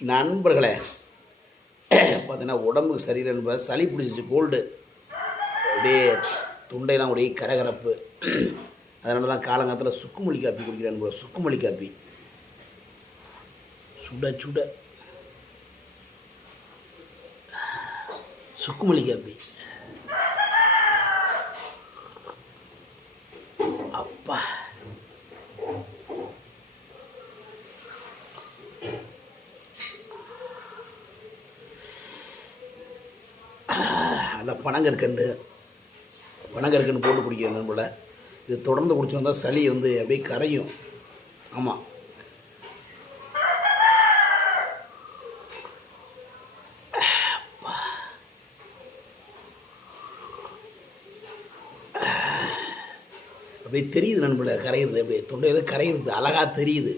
நண்பர்களே, பார்த்தீங்கன்னா உடம்புக்கு சரியில்லை நண்பர், சளி பிடிச்சிச்சு, கோல்டு, அப்படியே தொண்டையெல்லாம் ஒரே கரகரப்பு. அதனால தான் காலங்காலத்தில் சுக்குமல்லி காப்பி குடிக்கிறேன் நண்பர். சுக்குமல்லி காப்பி சுட சுட சுக்குமல்லி காப்பி. அப்பா, நல்லா பனங்கற்கண்டு போட்டு குடிக்கிறேன் நண்பர்கள. இது தொடர்ந்து குடிச்சு வந்தால் சளி வந்து அப்படியே கரையும். ஆமாம், அப்படியே தெரியுது நண்பர்கள, கரையுது, அப்படியே தொண்டை எது கரையுது, அழகாக தெரியுது.